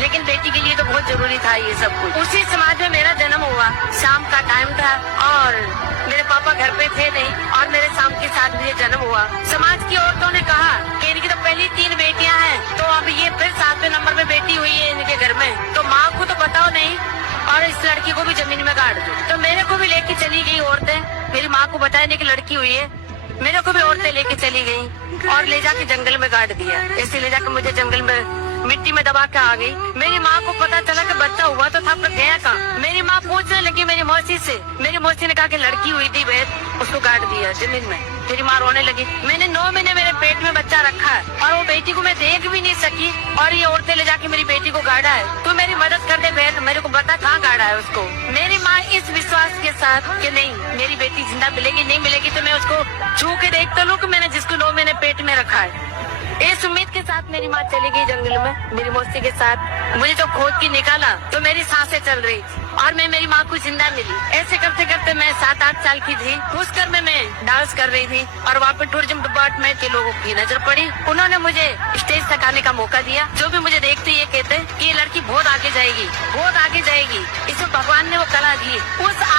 लेकिन बेटी के लिए तो बहुत जरूरी था ये सब कुछ। उसी समाज में मेरा जन्म हुआ, शाम का टाइम था और मेरे पापा घर पे थे नहीं और मेरे शाम के साथ भी जन्म हुआ। समाज की औरतों ने कहा कि इनकी तो पहली 3 बेटियां हैं, तो अब ये फिर 7वें नंबर में बेटी हुई है इनके घर में, तो माँ को तो बताओ नहीं और इस लड़की को भी जमीन में गाड़ दो। तो मेरे को भी लेके चली गई औरतें, मेरी माँ को बताया नहीं कि लड़की हुई है, मेरे को भी औरतें लेके चली गई और ले जाके जंगल में गाड़ दिया। ऐसे ले जाके मुझे जंगल में मिट्टी में दबा के आ गई। मेरी माँ को पता चला कि बच्चा हुआ तो था पर गया कहाँ। मेरी माँ पूछने लगी मेरी मौसी से, मेरी मौसी ने कहा कि लड़की हुई थी बहन, उसको गाड़ दिया जमीन में। मेरी माँ रोने लगी। मैंने 9 महीने मेरे पेट में बच्चा रखा है और वो बेटी को मैं देख भी नहीं सकी और ये औरतें ले जाके मेरी बेटी को गाड़ा है। तू मेरी मदद कर दे बहन, मेरे को बता कहाँ गाड़ा है उसको। मेरी माँ इस विश्वास के साथ कि नहीं मेरी बेटी जिंदा मिलेगी, नहीं मिलेगी तो मैं उसको छू के देख तो लूँ कि मैंने जिसको 9 महीने पेट में रखा है। इस उम्मीद के साथ मेरी माँ चली गई जंगल में मेरी मौसी के साथ। मुझे तो खोद के निकाला तो मेरी सांसें चल रही और मैं मेरी माँ को जिंदा मिली। ऐसे करते करते मैं 7-8 साल की थी। उस घर में मैं डांस कर रही थी और वहाँ पे टूरिज्म डिपार्टमेंट के लोगों की नजर पड़ी। उन्होंने मुझे स्टेज तक आने का मौका दिया। जो भी मुझे देखते ये कहते कि ये लड़की बहुत आगे जाएगी, बहुत आगे जाएगी, इसमें भगवान ने वो कला दी। उस